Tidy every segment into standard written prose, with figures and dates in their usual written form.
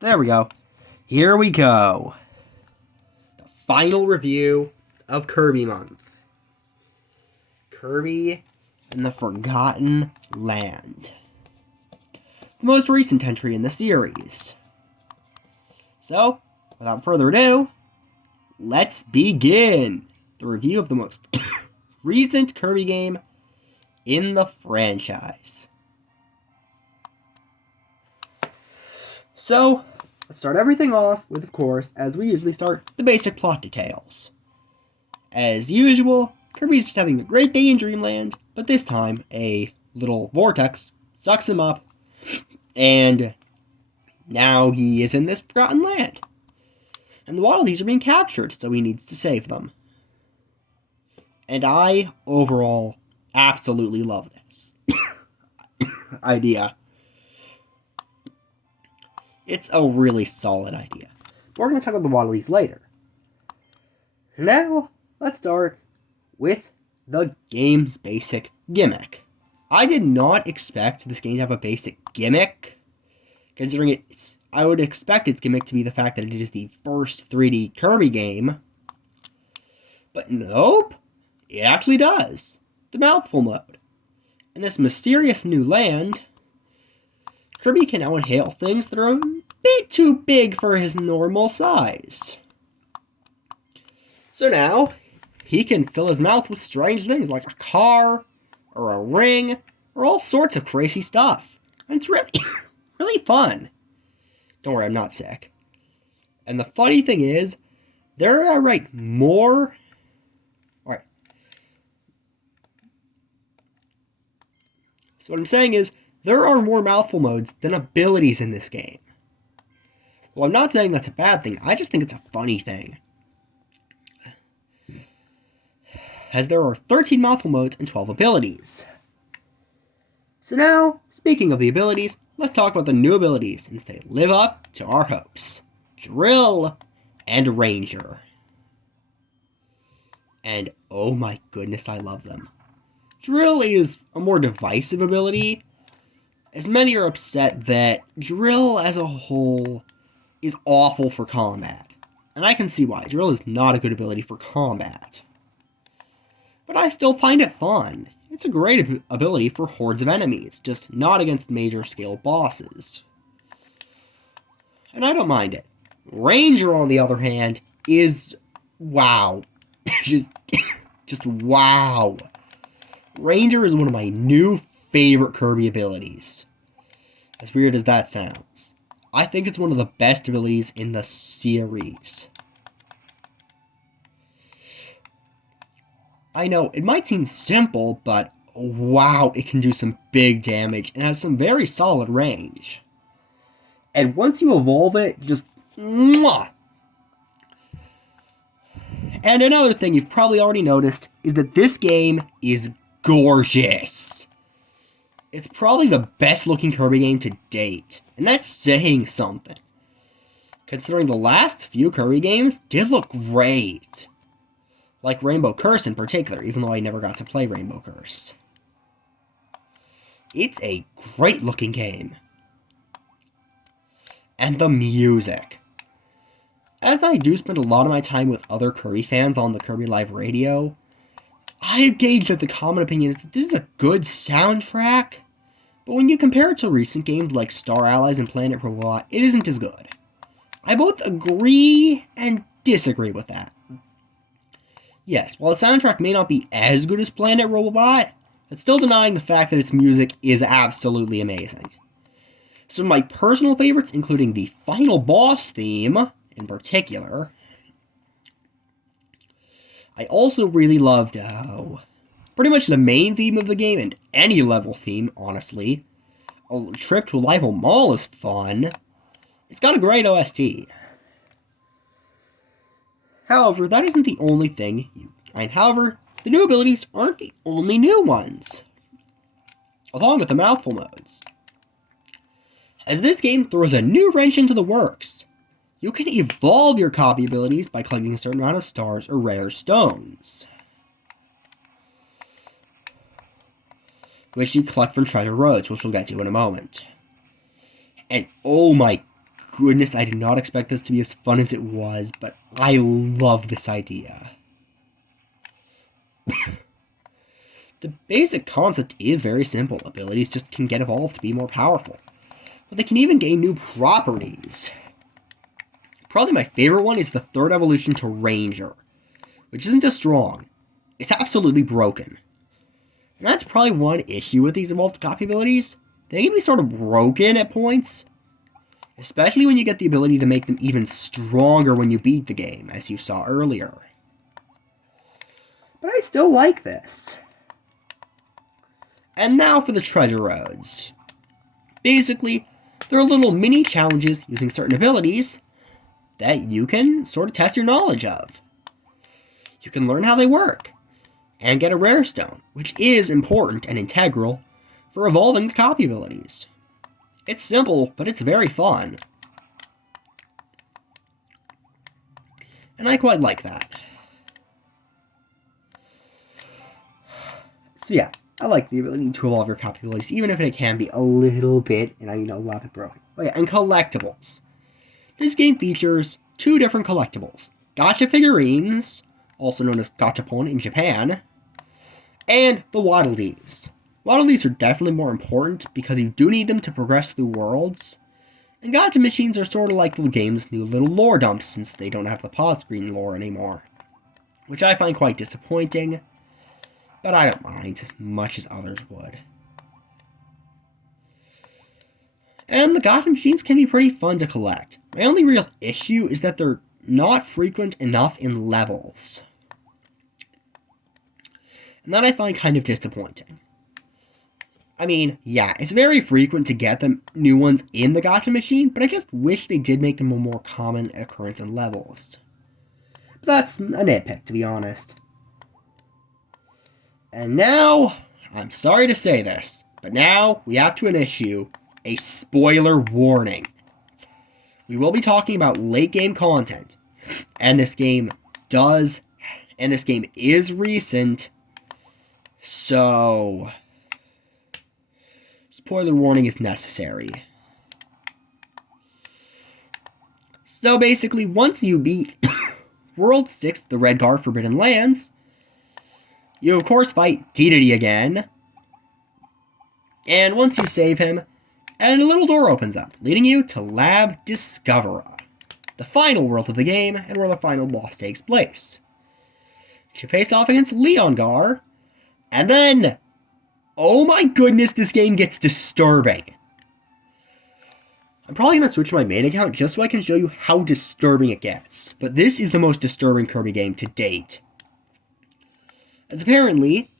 There we go. Here we go. The final review of Kirby Month. Kirby and the Forgotten Land. The most recent entry in the series. So, without further ado, let's begin the review of the most recent Kirby game in the franchise. So, let's start everything off with, of course, as we usually start, the basic plot details. As usual, Kirby's just having a great day in Dreamland, but this time, a little vortex sucks him up, and now he is in this forgotten land. And the Waddle Dees are being captured, so he needs to save them. And I, overall, absolutely love this idea. It's a really solid idea. We're going to talk about the Waddle Dees later. Now, let's start with the game's basic gimmick. I did not expect this game to have a basic gimmick, considering I would expect its gimmick to be the fact that it is the first 3D Kirby game. But nope, it actually does. The mouthful mode. In this mysterious new land, Kirby can now inhale things that are a bit too big for his normal size. So now, he can fill his mouth with strange things like a car, or a ring, or all sorts of crazy stuff. And it's really, really fun. Don't worry, I'm not sick. And the funny thing is, there are, more... Alright. So what I'm saying is, there are more mouthful modes than abilities in this game. Well, I'm not saying that's a bad thing, I just think it's a funny thing. As there are 13 mouthful modes and 12 abilities. So now, speaking of the abilities, let's talk about the new abilities, and if they live up to our hopes. Drill and Ranger. And oh my goodness, I love them. Drill is a more divisive ability, as many are upset that Drill as a whole is awful for combat. And I can see why. Drill is not a good ability for combat. But I still find it fun. It's a great ability for hordes of enemies, just not against major scale bosses. And I don't mind it. Ranger, on the other hand, is wow. just wow. Ranger is one of my new favorite Kirby abilities. As weird as that sounds. I think it's one of the best abilities in the series. I know, it might seem simple, but wow, it can do some big damage and has some very solid range. And once you evolve it, just mwah! And another thing you've probably already noticed is that this game is gorgeous. It's probably the best looking Kirby game to date, and that's saying something. Considering the last few Kirby games did look great. Like Rainbow Curse in particular, even though I never got to play Rainbow Curse. It's a great looking game. And the music. As I do spend a lot of my time with other Kirby fans on the Kirby Live Radio, I gauge that the common opinion is that this is a good soundtrack, but when you compare it to recent games like Star Allies and Planet Robot, it isn't as good. I both agree and disagree with that. Yes, while the soundtrack may not be as good as Planet Robot, it's still denying the fact that its music is absolutely amazing. Some of my personal favorites, including the final boss theme, in particular. I also really loved, pretty much the main theme of the game, and any level theme, honestly. A trip to a rival mall is fun. It's got a great OST. However, that isn't the only thing however, the new abilities aren't the only new ones. Along with the mouthful modes. As this game throws a new wrench into the works. You can evolve your copy abilities by collecting a certain amount of stars or rare stones, which you collect from treasure roads, which we'll get to in a moment. And oh my goodness, I did not expect this to be as fun as it was, but I love this idea. The basic concept is very simple. Abilities just can get evolved to be more powerful. But they can even gain new properties. Probably my favorite one is the third evolution to Ranger, which isn't just strong. It's absolutely broken. And that's probably one issue with these evolved copy abilities. They can be sort of broken at points. Especially when you get the ability to make them even stronger when you beat the game, as you saw earlier. But I still like this. And now for the treasure roads. Basically, they're little mini challenges using certain abilities that you can sort of test your knowledge of. You can learn how they work, and get a rare stone, which is important and integral for evolving the copy abilities. It's simple, but it's very fun. And I quite like that. So yeah, I like the ability to evolve your copy abilities, even if it can be a little bit, and a little bit broken. Oh yeah, and collectibles. This game features 2 different collectibles. Gacha figurines, also known as gachapon in Japan, and the Waddle Dees. Waddle Dees are definitely more important because you do need them to progress through worlds. And gacha machines are sort of like the game's new little lore dumps since they don't have the pause screen lore anymore. Which I find quite disappointing, but I don't mind as much as others would. And the gacha machines can be pretty fun to collect. My only real issue is that they're not frequent enough in levels. And that I find kind of disappointing. I mean, yeah, it's very frequent to get them new ones in the gacha machine, but I just wish they did make them a more common occurrence in levels. But that's a nitpick, to be honest. And now, I'm sorry to say this, but now we have to issue a spoiler warning. We will be talking about late game content, and this game is recent, so spoiler warning is necessary. So basically, once you beat World 6, the Redgar Forbidden Lands, you of course fight Dedede again, and once you save him, and a little door opens up, leading you to Lab Discovera, the final world of the game, and where the final boss takes place. You face off against Leongar, and then, oh my goodness, this game gets disturbing. I'm probably going to switch to my main account just so I can show you how disturbing it gets, but this is the most disturbing Kirby game to date. As apparently,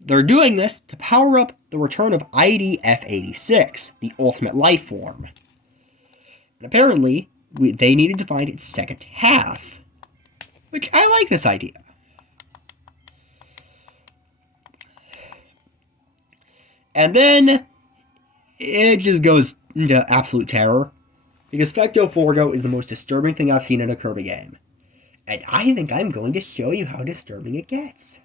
they're doing this to power up the return of ID F86, the ultimate life form. And apparently, they needed to find its second half, which I like this idea. And then, it just goes into absolute terror, because Fecto Forgo is the most disturbing thing I've seen in a Kirby game. And I think I'm going to show you how disturbing it gets.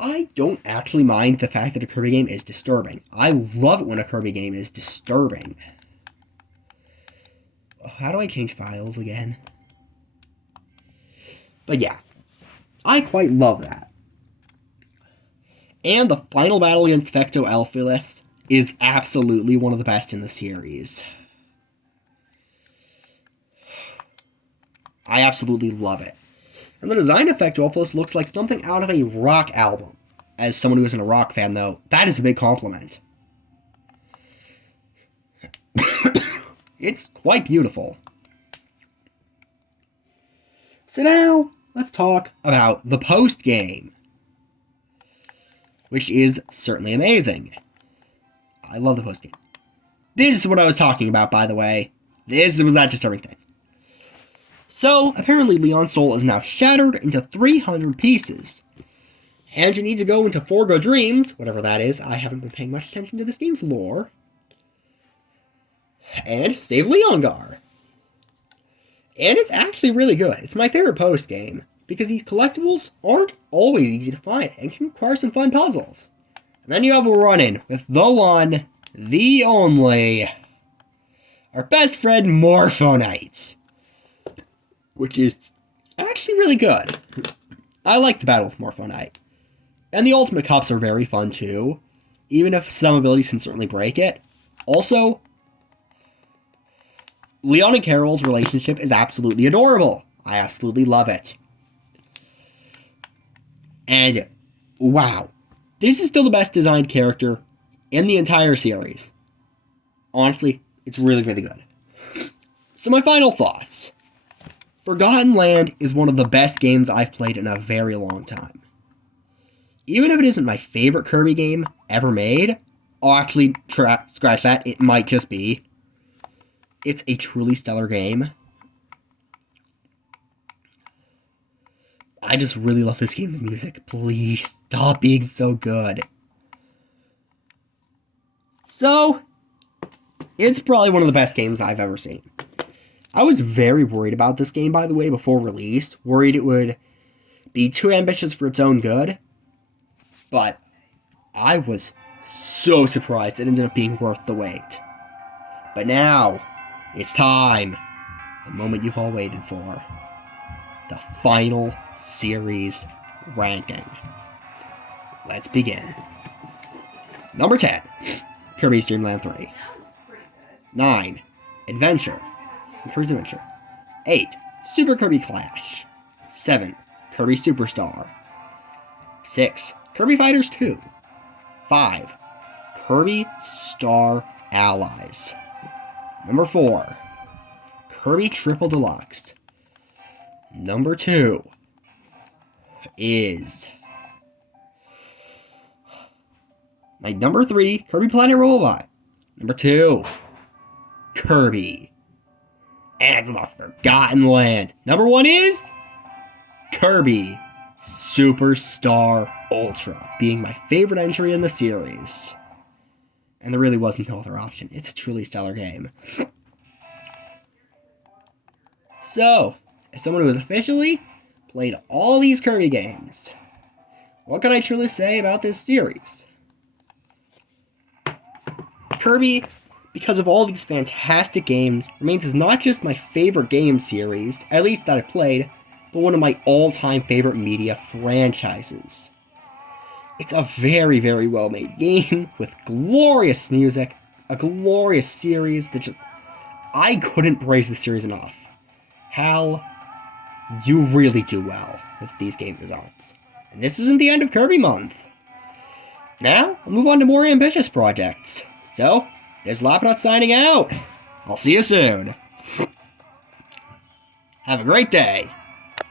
I don't actually mind the fact that a Kirby game is disturbing. I love it when a Kirby game is disturbing. How do I change files again? But yeah, I quite love that. And the final battle against Fecto Elfilis is absolutely one of the best in the series. I absolutely love it. And the design of Fecto Elfilis looks like something out of a rock album. As someone who isn't a rock fan, though, that is a big compliment. It's quite beautiful. So now, let's talk about the post-game, which is certainly amazing. I love the post-game. This is what I was talking about, by the way. This was that disturbing thing. So, apparently Leon's soul is now shattered into 300 pieces. And you need to go into Forgo Dreams, whatever that is. I haven't been paying much attention to this game's lore. And save Leongar. And it's actually really good. It's my favorite post-game, because these collectibles aren't always easy to find and can require some fun puzzles. And then you have a run-in with the one, the only, our best friend Morphonite, which is actually really good. I like the battle with Morphonite. And the Ultimate Cups are very fun too, even if some abilities can certainly break it. Also, Leon and Carol's relationship is absolutely adorable. I absolutely love it. And, wow. This is still the best designed character in the entire series. Honestly, it's really, really good. So my final thoughts. Forgotten Land is one of the best games I've played in a very long time. Even if it isn't my favorite Kirby game ever made, I'll actually scratch that, it might just be. It's a truly stellar game. I just really love this game's music. Please stop being so good. So, it's probably one of the best games I've ever seen. I was very worried about this game, by the way, before release. Worried it would be too ambitious for its own good. But I was so surprised it ended up being worth the wait. But now, it's time. The moment you've all waited for. The final series ranking. Let's begin. Number 10, Kirby's Dream Land 3. 9, Adventure. Kirby's Adventure. 8, Super Kirby Clash. 7, Kirby Superstar. 6, Kirby Fighters 2. 5, Kirby Star Allies. Number 4, Kirby Triple Deluxe. Number 2 is my number 3, Kirby Planet Robot. Number 2, Kirby and the Forgotten Land. Number 1 is Kirby Superstar Ultra, being my favorite entry in the series. And there really wasn't no other option. It's a truly stellar game. So, as someone who has officially played all these Kirby games, what can I truly say about this series? Kirby, because of all these fantastic games, remains as not just my favorite game series, at least that I've played, but one of my all-time favorite media franchises. It's a very, very well-made game with glorious music, a glorious series that just... I couldn't praise the series enough. Hal, you really do well with these game designs. And this isn't the end of Kirby Month. Now, I'll move on to more ambitious projects. So, there's Lapidot signing out. I'll see you soon. Have a great day.